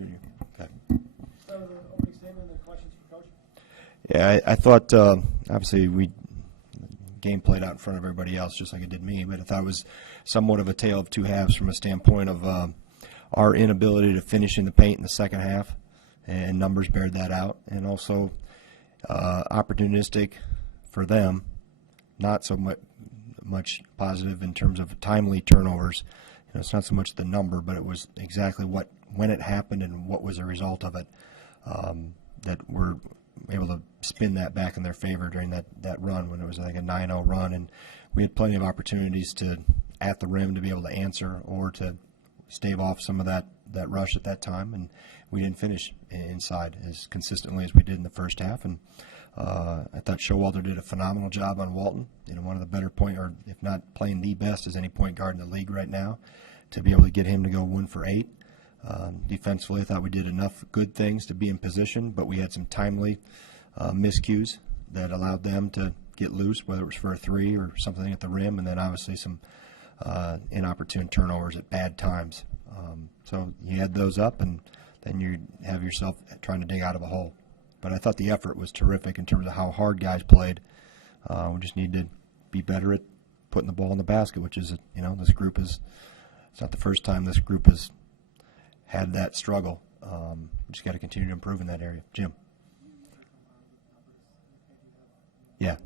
Junior. Okay. Start with the opening statement and then questions for Coach. Yeah, I thought obviously game played out in front of everybody else just like it did me, but I thought it was somewhat of a tale of two halves from a standpoint of our inability to finish in the paint in the second half, and numbers bared that out, and also opportunistic for them, not so much positive in terms of timely turnovers. It's not so much the number, but it was exactly when it happened and what was the result of it that we're able to spin that back in their favor during that run when it was like a 9-0 run, and we had plenty of opportunities at the rim to be able to answer or to stave off some of that rush at that time, and we didn't finish inside as consistently as we did in the first half. And I thought Showalter did a phenomenal job on Walton, one of the better or if not playing the best as any point guard in the league right now, to be able to get him to go 1 for 8. Defensively, I thought we did enough good things to be in position, but we had some timely miscues that allowed them to get loose, whether it was for a 3 or something at the rim, and then obviously some inopportune turnovers at bad times. So you add those up, and then you have yourself trying to dig out of a hole. But I thought the effort was terrific in terms of how hard guys played. We just need to be better at putting the ball in the basket, which is, this group it's not the first time this group has had that struggle. We just got to continue to improve in that area. Jim. Yeah.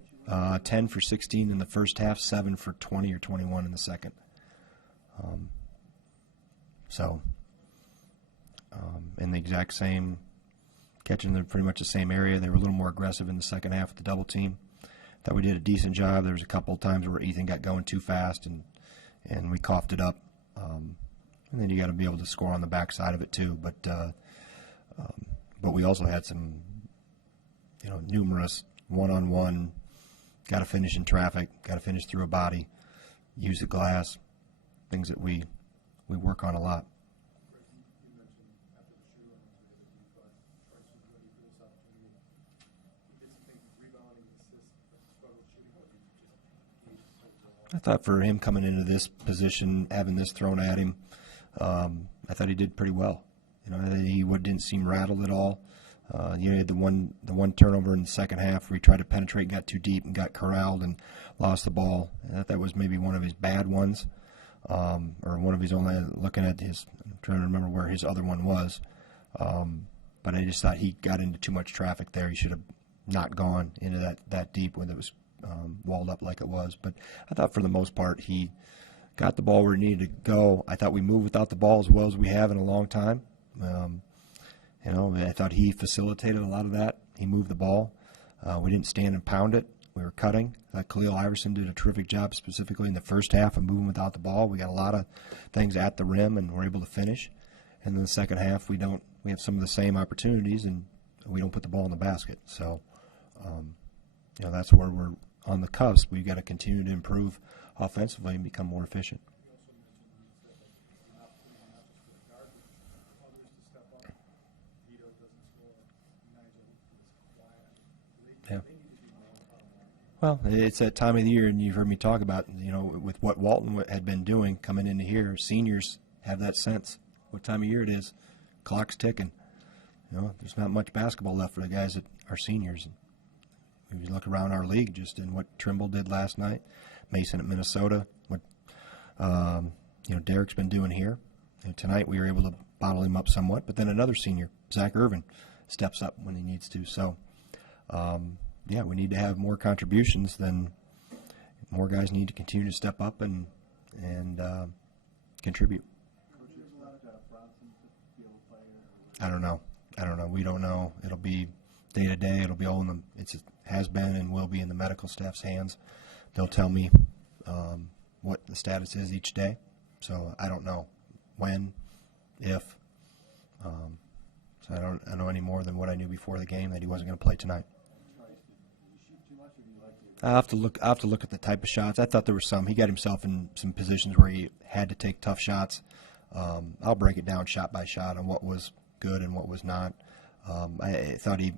10 for 16 in the first half, 7 for 20 or 21 in the second. In the exact same, catching in pretty much the same area. They were a little more aggressive in the second half with the double team. Thought we did a decent job. There was a couple of times where Ethan got going too fast, and we coughed it up. And then you got to be able to score on the backside of it too. But we also had some, numerous one-on-one. Got to finish in traffic. Got to finish through a body. Use the glass. Things that we work on a lot. I thought for him coming into this position, having this thrown at him, I thought he did pretty well. He didn't seem rattled at all. He had the one turnover in the second half where he tried to penetrate, got too deep, and got corralled and lost the ball. I thought that was maybe one of his bad ones, or one of his only. Looking at his, I'm trying to remember where his other one was, but I just thought he got into too much traffic there. He should have not gone into that deep when it was walled up like it was. But I thought for the most part he got the ball where he needed to go. I thought we moved without the ball as well as we have in a long time. I thought he facilitated a lot of that. He moved the ball. We didn't stand and pound it. We were cutting. I thought Khalil Iverson did a terrific job specifically in the first half of moving without the ball. We got a lot of things at the rim and we're able to finish. And then the second half we have some of the same opportunities and we don't put the ball in the basket. So that's where we're on the cusp. We've got to continue to improve offensively and become more efficient. Yeah. Well, it's that time of the year, and you've heard me talk about, with what Walton had been doing coming into here, seniors have that sense what time of year it is. Clock's ticking. There's not much basketball left for the guys that are seniors. If you look around our league, just in what Trimble did last night, Mason at Minnesota, what Derek's been doing here. Tonight we were able to bottle him up somewhat, but then another senior, Zach Irvin, steps up when he needs to. So, we need to have more contributions. Then more guys need to continue to step up and contribute. I don't know. We don't know. It'll be day to day. It'll be all in them. It has been and will be in the medical staff's hands. They'll tell me what the status is each day. So I don't know when, if. So I don't know any more than what I knew before the game that he wasn't going to play tonight. I have to look at the type of shots. I thought there were some. He got himself in some positions where he had to take tough shots. I'll break it down shot by shot on what was good and what was not. I thought he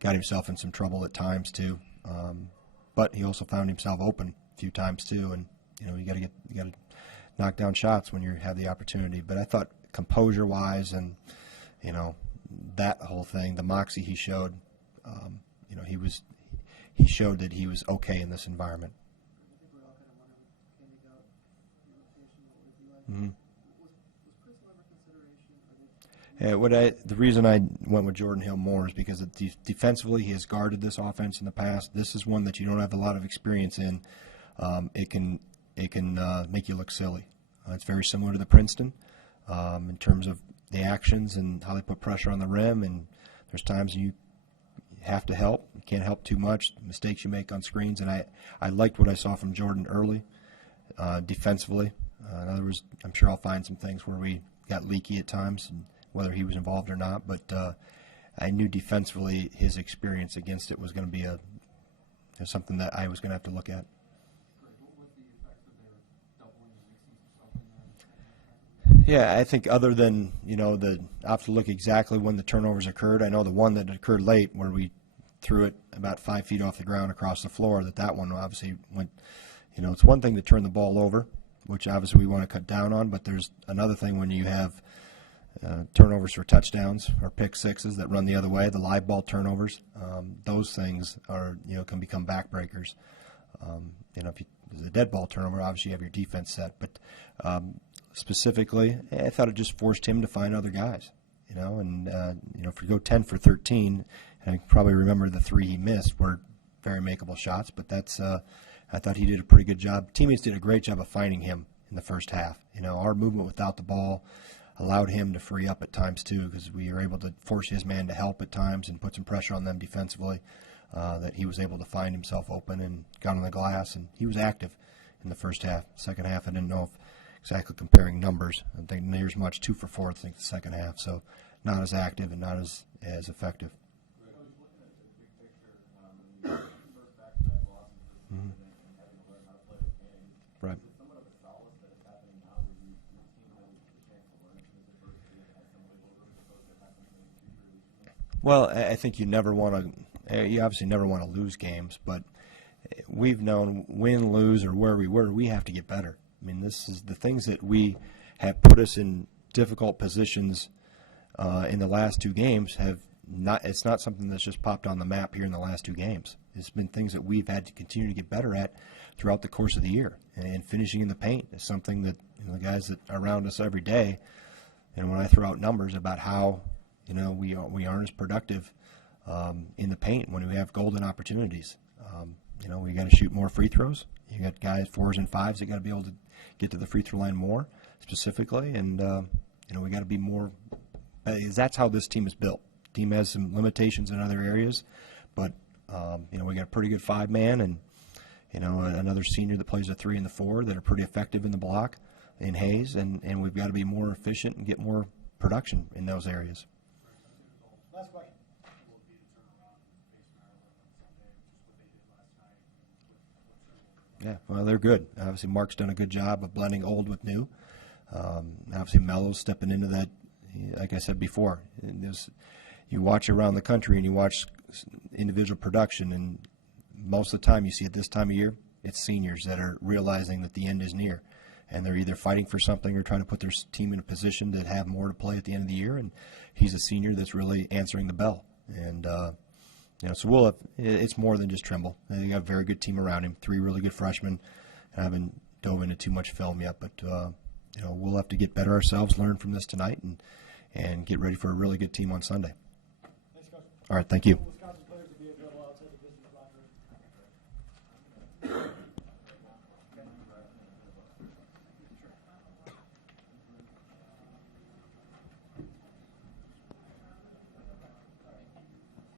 got himself in some trouble at times too, but he also found himself open a few times too. And you got to knock down shots when you have the opportunity. But I thought composure-wise and you know, that whole thing, the moxie he showed, you know, he showed that he was okay in this environment. Mm-hmm. Yeah, the reason I went with Jordan Hill more is because defensively he has guarded this offense in the past. This is one that you don't have a lot of experience in. It can make you look silly. It's very similar to the Princeton in terms of the actions and how they put pressure on the rim. And there's times you have to help. You can't help too much. Mistakes you make on screens. And I liked what I saw from Jordan early defensively. In other words, I'm sure I'll find some things where we got leaky at times, and whether he was involved or not. But I knew defensively his experience against it was going to be something that I was going to have to look at. Yeah, I think other than, you know, I have to look exactly when the turnovers occurred. I know the one that occurred late where we threw it about 5 feet off the ground across the floor, that one obviously went, you know, it's one thing to turn the ball over, which obviously we want to cut down on, but there's another thing when you have turnovers for touchdowns or pick sixes that run the other way, the live ball turnovers. Those things are, you know, can become backbreakers. You know, if there's a dead ball turnover, obviously you have your defense set, but specifically, I thought it just forced him to find other guys, you know, and, you know, if we go 10 for 13, and I probably remember the 3 he missed were very makeable shots, but that's, I thought he did a pretty good job. Teammates did a great job of finding him in the first half. You know, our movement without the ball allowed him to free up at times too, because we were able to force his man to help at times and put some pressure on them defensively, that he was able to find himself open and got on the glass, and he was active in the first half. Second half, I didn't know if exactly comparing numbers. I think near as much 2 for 4, I think, the second half. So not as active and not as effective. Mm-hmm. Right. Well, I think you obviously never want to lose games, but we've known win, lose, or where we were, we have to get better. I mean, this is the things that we have put us in difficult positions in the last 2 games it's not something that's just popped on the map here in the last 2 games. It's been things that we've had to continue to get better at throughout the course of the year. And finishing in the paint is something that, you know, the guys that are around us every day, and when I throw out numbers about how, you know, we aren't as productive in the paint when we have golden opportunities. You know, we got to shoot more free throws. You got guys 4s and 5s that got to be able to get to the free throw line more specifically, and you know, we got to be more. That's how this team is built. The team has some limitations in other areas, but you know, we got a pretty good 5-man, and you know, another senior that plays a 3 and the 4 that are pretty effective in the block in Hayes, and we've got to be more efficient and get more production in those areas. Last question. Yeah, well, they're good. Obviously, Mark's done a good job of blending old with new. Obviously, Melo's stepping into that. Like I said before, you watch around the country and you watch individual production, and most of the time you see at this time of year, it's seniors that are realizing that the end is near, and they're either fighting for something or trying to put their team in a position to have more to play at the end of the year. And he's a senior that's really answering the bell. And you know, so it's more than just Trimble. They got a very good team around him. 3 really good freshmen. I haven't dove into too much film yet, but you know, we'll have to get better ourselves, learn from this tonight, and get ready for a really good team on Sunday. Thanks, Coach. All right, thank you.